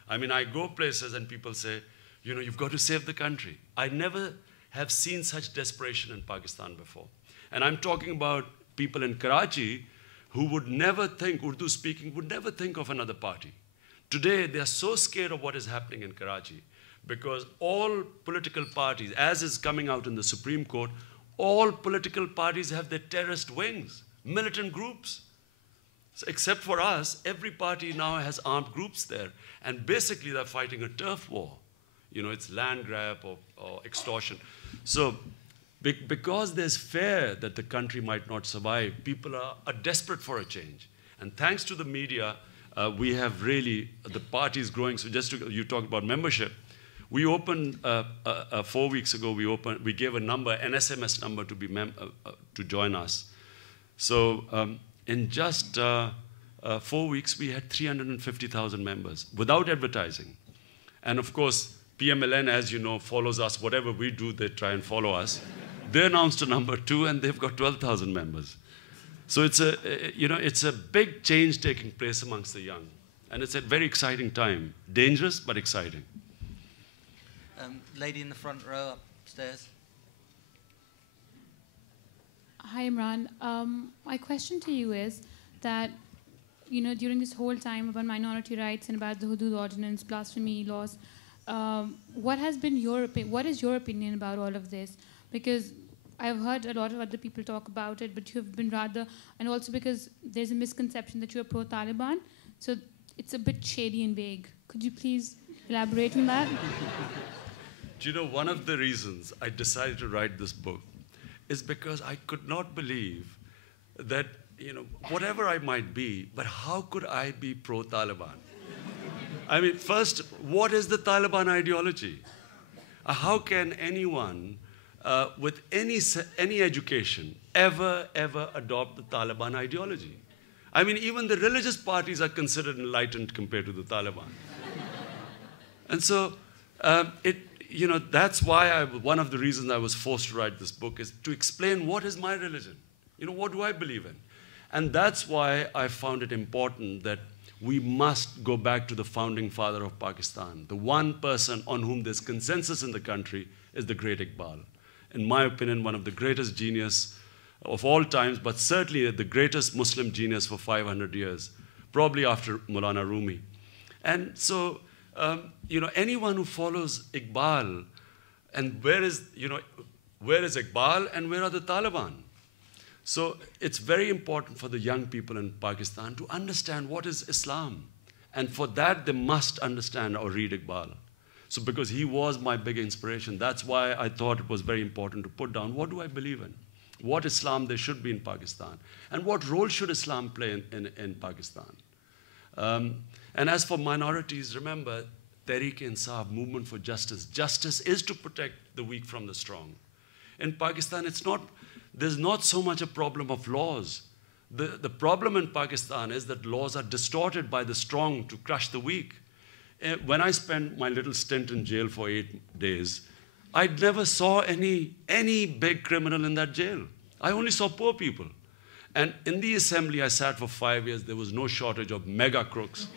I mean, I go places and people say, you know, you've got to save the country. I never have seen such desperation in Pakistan before. And I'm talking about people in Karachi who would never think, Urdu speaking, would never think of another party. Today, they are so scared of what is happening in Karachi because all political parties, as is coming out in the Supreme Court, all political parties have their terrorist wings, militant groups. So except for us, every party now has armed groups there. And basically, they're fighting a turf war. You know, it's land grab or extortion. So because there's fear that the country might not survive, people are desperate for a change. And thanks to the media, we have really, the party is growing. So you talked about membership. We opened, 4 weeks ago, we gave a number, an SMS number to join us. So in just 4 weeks, we had 350,000 members without advertising. And of course, PMLN, as you know, follows us. Whatever we do, they try and follow us. They announced a number 2, and they've got 12,000 members. So it's a big change taking place amongst the young. And it's a very exciting time. Dangerous, but exciting. Lady in the front row upstairs. Hi, Imran. My question to you is that, you know, during this whole time about minority rights and about the Hudud ordinance, blasphemy laws, what is your opinion about all of this? Because I've heard a lot of other people talk about it, but you have been rather, and also because there's a misconception that you're pro-Taliban, so it's a bit shady and vague. Could you please elaborate on that? Do you know, one of the reasons I decided to write this book is because I could not believe that, you know, whatever I might be, but how could I be pro-Taliban? I mean, first, what is the Taliban ideology? How can anyone with any education ever adopt the Taliban ideology? I mean, even the religious parties are considered enlightened compared to the Taliban. And so, you know, that's why one of the reasons I was forced to write this book is to explain what is my religion. You know, what do I believe in? And that's why I found it important that we must go back to the founding father of Pakistan. The one person on whom there's consensus in the country is the great Iqbal. In my opinion, one of the greatest genius of all times, but certainly the greatest Muslim genius for 500 years, probably after Maulana Rumi. And so, anyone who follows Iqbal, and where is Iqbal and where are the Taliban? So it's very important for the young people in Pakistan to understand what is Islam. And for that, they must understand or read Iqbal. So because he was my big inspiration, that's why I thought it was very important to put down, what do I believe in? What Islam there should be in Pakistan? And what role should Islam play in Pakistan? And as for minorities, remember, Tehreek-e-Insaf, movement for justice. Justice is to protect the weak from the strong. In Pakistan, there's not so much a problem of laws. The problem in Pakistan is that laws are distorted by the strong to crush the weak. When I spent my little stint in jail for 8 days, I never saw any big criminal in that jail. I only saw poor people. And in the assembly I sat for 5 years, there was no shortage of mega crooks.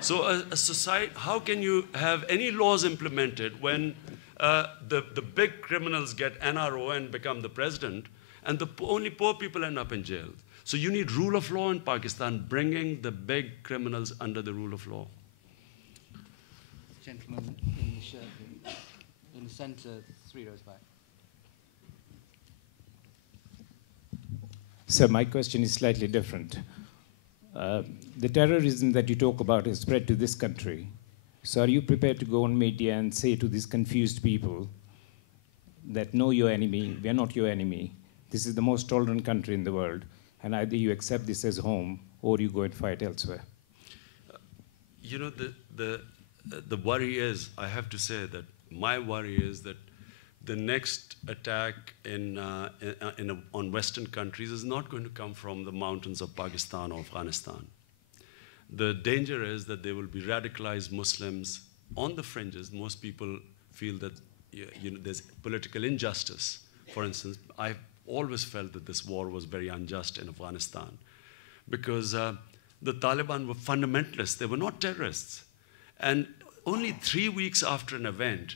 So a society, how can you have any laws implemented when the big criminals get NRO and become the president, and only poor people end up in jail? So you need rule of law in Pakistan, bringing the big criminals under the rule of law. Gentleman in the shirt, in the center, 3 rows back. So my question is slightly different. The terrorism that you talk about is spread to this country. So are you prepared to go on media and say to these confused people that know your enemy, we are not your enemy, this is the most tolerant country in the world, and either you accept this as home or you go and fight elsewhere? The worry is, I have to say that my worry is that the next attack on Western countries is not going to come from the mountains of Pakistan or Afghanistan. The danger is that there will be radicalized Muslims on the fringes. Most people feel that there's political injustice. For instance, I've always felt that this war was very unjust in Afghanistan because the Taliban were fundamentalists. They were not terrorists. And only 3 weeks after an event,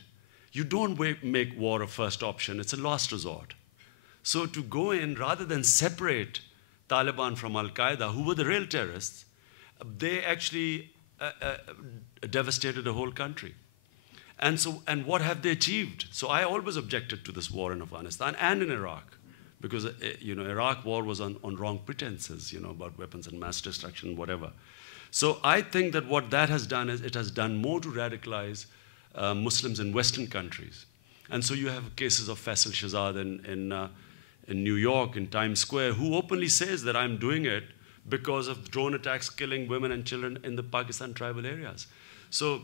you don't make war a first option. It's a last resort. So to go in, rather than separate Taliban from Al-Qaeda, who were the real terrorists, they actually devastated the whole country. And what have they achieved? So I always objected to this war in Afghanistan and in Iraq, because Iraq war was on wrong pretenses, about weapons and mass destruction, whatever. So I think that what that has done is it has done more to radicalize Muslims in Western countries. And so you have cases of Faisal Shahzad in New York, in Times Square, who openly says that I'm doing it because of drone attacks killing women and children in the Pakistan tribal areas. So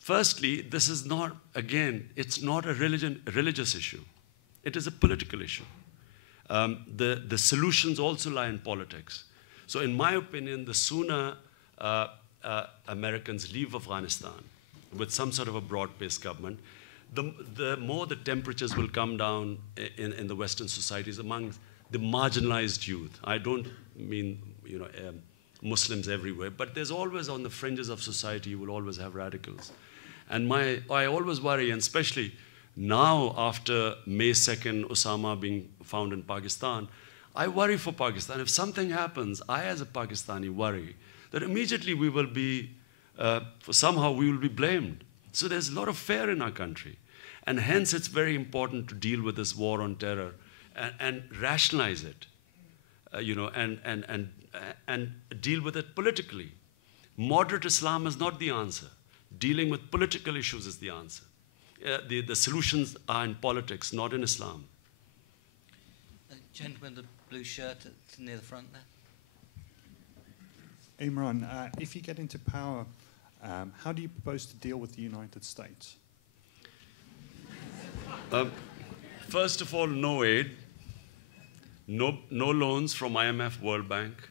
firstly, this is not, again, it's not a religious issue. It is a political issue. The solutions also lie in politics. So in my opinion, the sooner Americans leave Afghanistan with some sort of a broad-based government, the more the temperatures will come down in the Western societies among the marginalized youth. I don't mean Muslims everywhere, but there's always on the fringes of society, you will always have radicals. And I always worry, and especially now after May 2nd, Osama being found in Pakistan, I worry for Pakistan. If something happens, I as a Pakistani worry that immediately we will be, somehow we will be blamed. So there's a lot of fear in our country. And hence it's very important to deal with this war on terror and rationalize it, and deal with it politically. Moderate Islam is not the answer. Dealing with political issues is the answer. The solutions are in politics, not in Islam. Gentleman in the blue shirt near the front there. Imran, if you get into power, how do you propose to deal with the United States? First of all, no aid, no loans from IMF, World Bank,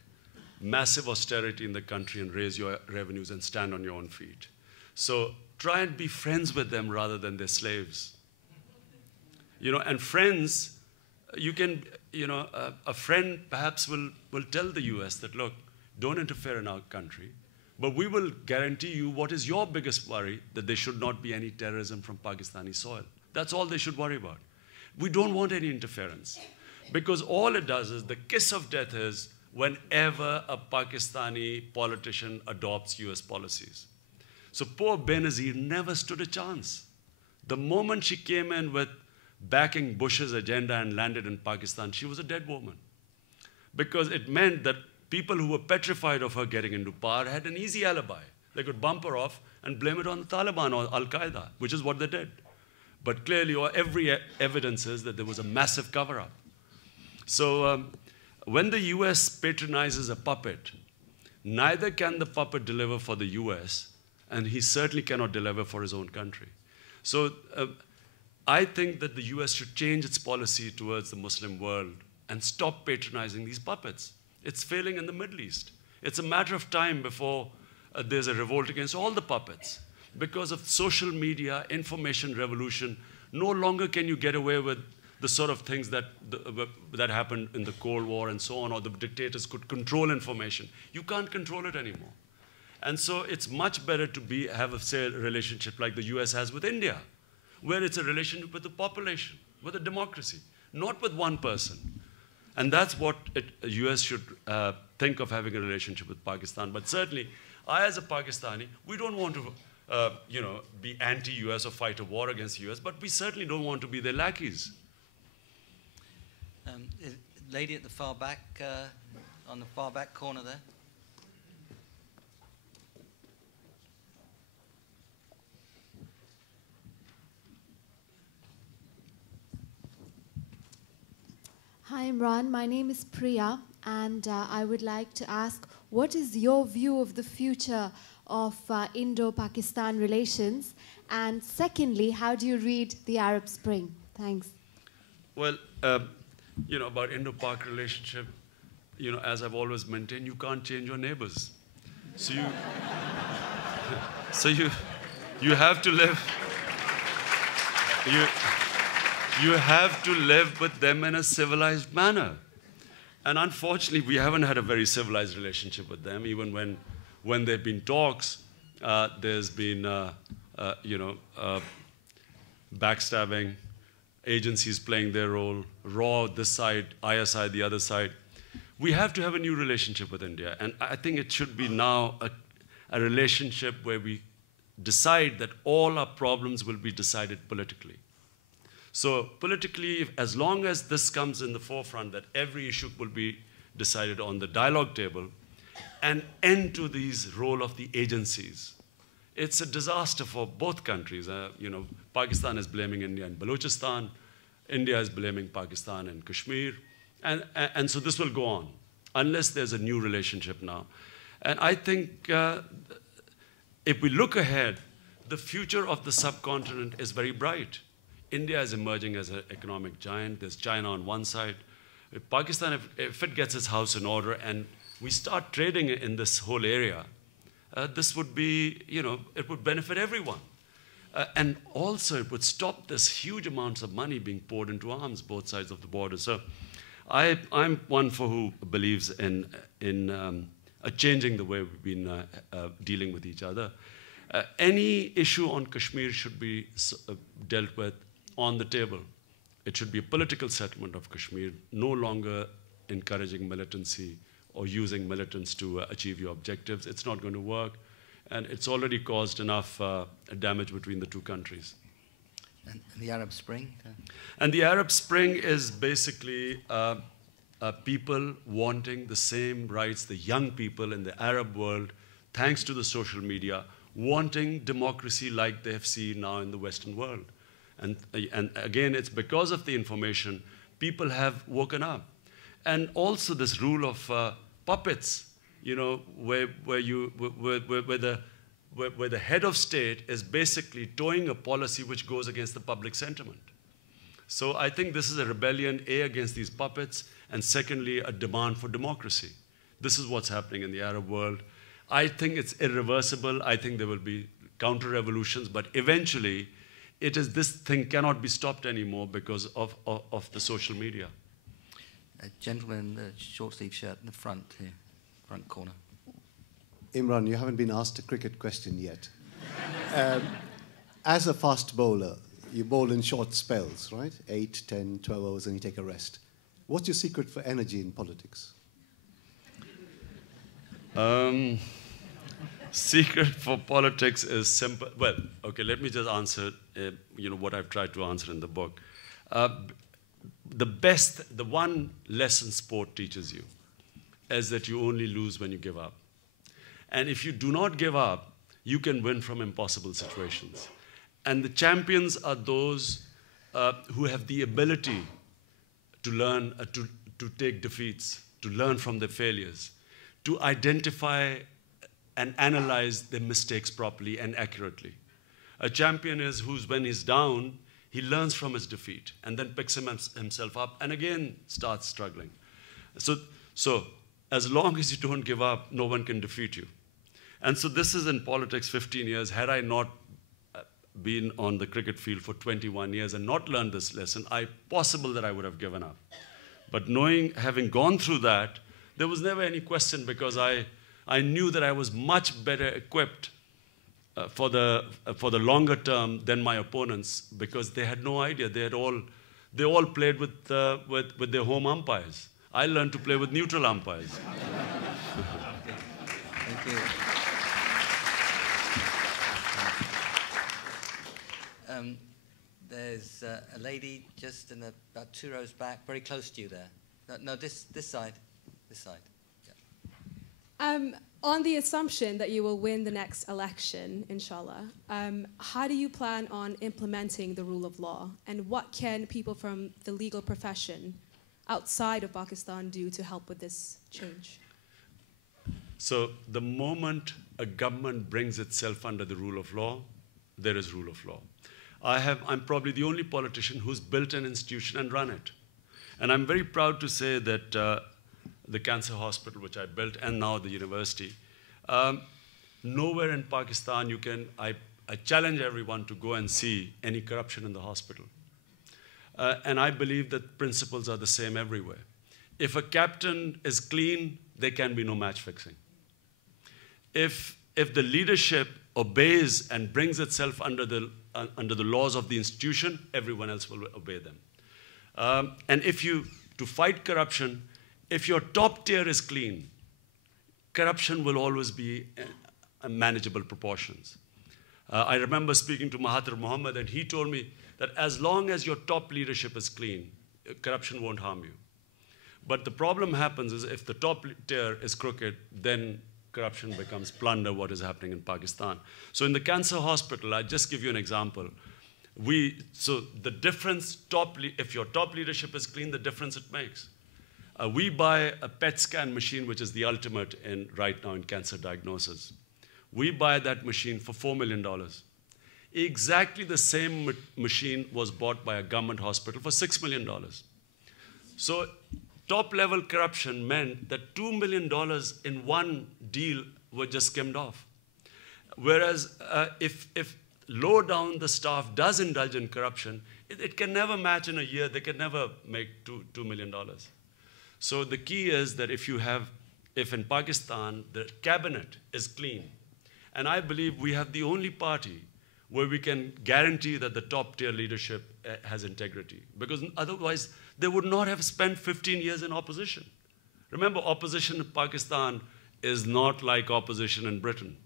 massive austerity in the country and raise your revenues and stand on your own feet. So try and be friends with them rather than their slaves. And friends, you can, a friend perhaps will tell the US that, look, don't interfere in our country, but we will guarantee you what is your biggest worry, that there should not be any terrorism from Pakistani soil. That's all they should worry about. We don't want any interference, because all it does is, the kiss of death is whenever a Pakistani politician adopts US policies. So poor Benazir never stood a chance. The moment she came in with backing Bush's agenda and landed in Pakistan, she was a dead woman. Because it meant that people who were petrified of her getting into power had an easy alibi. They could bump her off and blame it on the Taliban or Al-Qaeda, which is what they did. But clearly, every evidence is that there was a massive cover-up. So when the US patronizes a puppet, neither can the puppet deliver for the US, and he certainly cannot deliver for his own country. So I think that the US should change its policy towards the Muslim world and stop patronizing these puppets. It's failing in the Middle East. It's a matter of time before there's a revolt against all the puppets. Because of social media, information revolution, no longer can you get away with the sort of things that happened in the Cold War and so on, or the dictators could control information. You can't control it anymore. And so it's much better to have a relationship like the US has with India, where it's a relationship with the population, with a democracy, not with one person. And that's what the US should think of, having a relationship with Pakistan. But certainly, I as a Pakistani, we don't want to be anti-US or fight a war against the US, but we certainly don't want to be their lackeys. Lady at the far back, on the far back corner there. Hi Imran, my name is Priya, and I would like to ask, what is your view of the future of Indo-Pakistan relations? And secondly, how do you read the Arab Spring? Thanks. Well, about Indo-Pak relationship, as I've always maintained, you can't change your neighbors. So you have to live. You have to live with them in a civilized manner. And unfortunately, we haven't had a very civilized relationship with them. Even when there have been talks, there's been, backstabbing, agencies playing their role, RAW this side, ISI the other side. We have to have a new relationship with India. And I think it should be now a relationship where we decide that all our problems will be decided politically. So politically, as long as this comes in the forefront, that every issue will be decided on the dialogue table, and end to these role of the agencies. It's a disaster for both countries. Pakistan is blaming India in Balochistan. India is blaming Pakistan in Kashmir. And so this will go on, unless there's a new relationship now. And I think if we look ahead, the future of the subcontinent is very bright. India is emerging as an economic giant. There's China on one side. Pakistan, if it gets its house in order and we start trading in this whole area, this would be, it would benefit everyone. And also it would stop this huge amounts of money being poured into arms, both sides of the border. So I'm one who believes in changing the way we've been dealing with each other. Any issue on Kashmir should be dealt with on the table. It should be a political settlement of Kashmir, no longer encouraging militancy or using militants to achieve your objectives. It's not going to work, and it's already caused enough damage between the two countries. And the Arab Spring? And the Arab Spring is basically people wanting the same rights, the young people in the Arab world, thanks to the social media, wanting democracy like they have seen now in the Western world. And again, it's because of the information, people have woken up. And also this rule of puppets, where the head of state is basically towing a policy which goes against the public sentiment. So I think this is a rebellion, A, against these puppets, and secondly, a demand for democracy. This is what's happening in the Arab world. I think it's irreversible. I think there will be counter-revolutions, but eventually, this thing cannot be stopped anymore because of the social media. A gentleman in the short sleeve shirt in the front here, front corner. Imran, you haven't been asked a cricket question yet. As a fast bowler, you bowl in short spells, right? 8, 10, 12 hours, and you take a rest. What's your secret for energy in politics? Secret for politics is simple. Well, okay, let me just answer what I've tried to answer in the book. The one lesson sport teaches you is that you only lose when you give up. And if you do not give up, you can win from impossible situations. And the champions are those who have the ability to learn, to take defeats, to learn from their failures, to identify and analyze their mistakes properly and accurately. A champion is when he's down, he learns from his defeat and then picks himself up and again starts struggling. So as long as you don't give up, no one can defeat you. And so this is in politics 15 years. Had I not been on the cricket field for 21 years and not learned this lesson, possible that I would have given up. But having gone through that, there was never any question because I knew that I was much better equipped for the longer term than my opponents because they had no idea. They all played with their home umpires. I learned to play with neutral umpires. Thank you. There's a lady just in about 2 rows back, very close to you there. No, this side. This side. Yeah. On the assumption that you will win the next election, inshallah, how do you plan on implementing the rule of law? And what can people from the legal profession outside of Pakistan do to help with this change? So the moment a government brings itself under the rule of law, there is rule of law. I'm probably the only politician who's built an institution and run it. And I'm very proud to say that the cancer hospital, which I built, and now the university, nowhere in Pakistan I challenge everyone to go and see any corruption in the hospital. And I believe that principles are the same everywhere. If a captain is clean, there can be no match fixing. If the leadership obeys and brings itself under the laws of the institution, everyone else will obey them. And to fight corruption, if your top tier is clean, corruption will always be manageable proportions. I remember speaking to Mahathir Mohamad, and he told me that as long as your top leadership is clean, corruption won't harm you. But the problem happens is if the top tier is crooked, then corruption becomes plunder, what is happening in Pakistan. So in the cancer hospital, I'll just give you an example. So the difference, if your top leadership is clean, the difference it makes. We buy a PET scan machine, which is the ultimate right now in cancer diagnosis. We buy that machine for $4 million. Exactly the same machine was bought by a government hospital for $6 million. So top-level corruption meant that $2 million in one deal were just skimmed off. Whereas if low down the staff does indulge in corruption, it can never match in a year. They can never make $2 million. So the key is that if in Pakistan the cabinet is clean, and I believe we have the only party where we can guarantee that the top-tier leadership has integrity, because otherwise they would not have spent 15 years in opposition. Remember, opposition in Pakistan is not like opposition in Britain.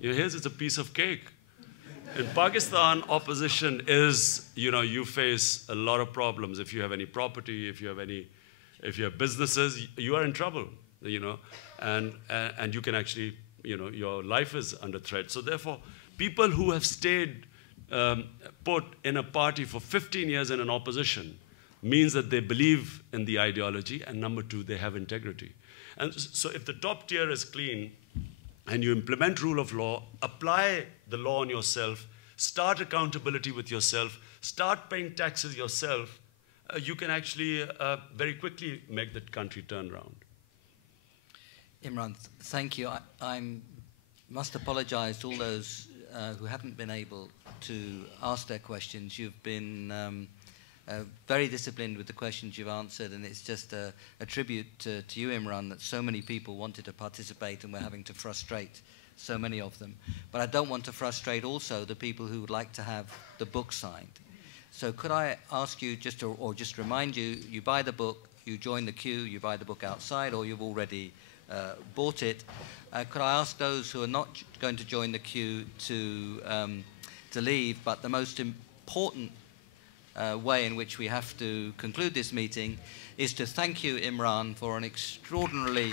Here's it's a piece of cake. In Pakistan, opposition is, you face a lot of problems. If you have any property, if you have businesses, you are in trouble, and you can actually, your life is under threat. So therefore, people who have stayed put in a party for 15 years in an opposition means that they believe in the ideology, and number two, they have integrity. And so if the top tier is clean and you implement rule of law, apply the law on yourself, start accountability with yourself, start paying taxes yourself, you can actually very quickly make the country turn around. Imran, thank you. I must apologize to all those who haven't been able to ask their questions. You've been very disciplined with the questions you've answered, and it's just a tribute to you, Imran, that so many people wanted to participate and we're having to frustrate so many of them. But I don't want to frustrate also the people who would like to have the book signed. So could I ask you just to, or just remind you, you buy the book, you join the queue, you buy the book outside, or you've already bought it. Could I ask those who are not going to join the queue to leave, but the most important way in which we have to conclude this meeting is to thank you, Imran, for an extraordinarily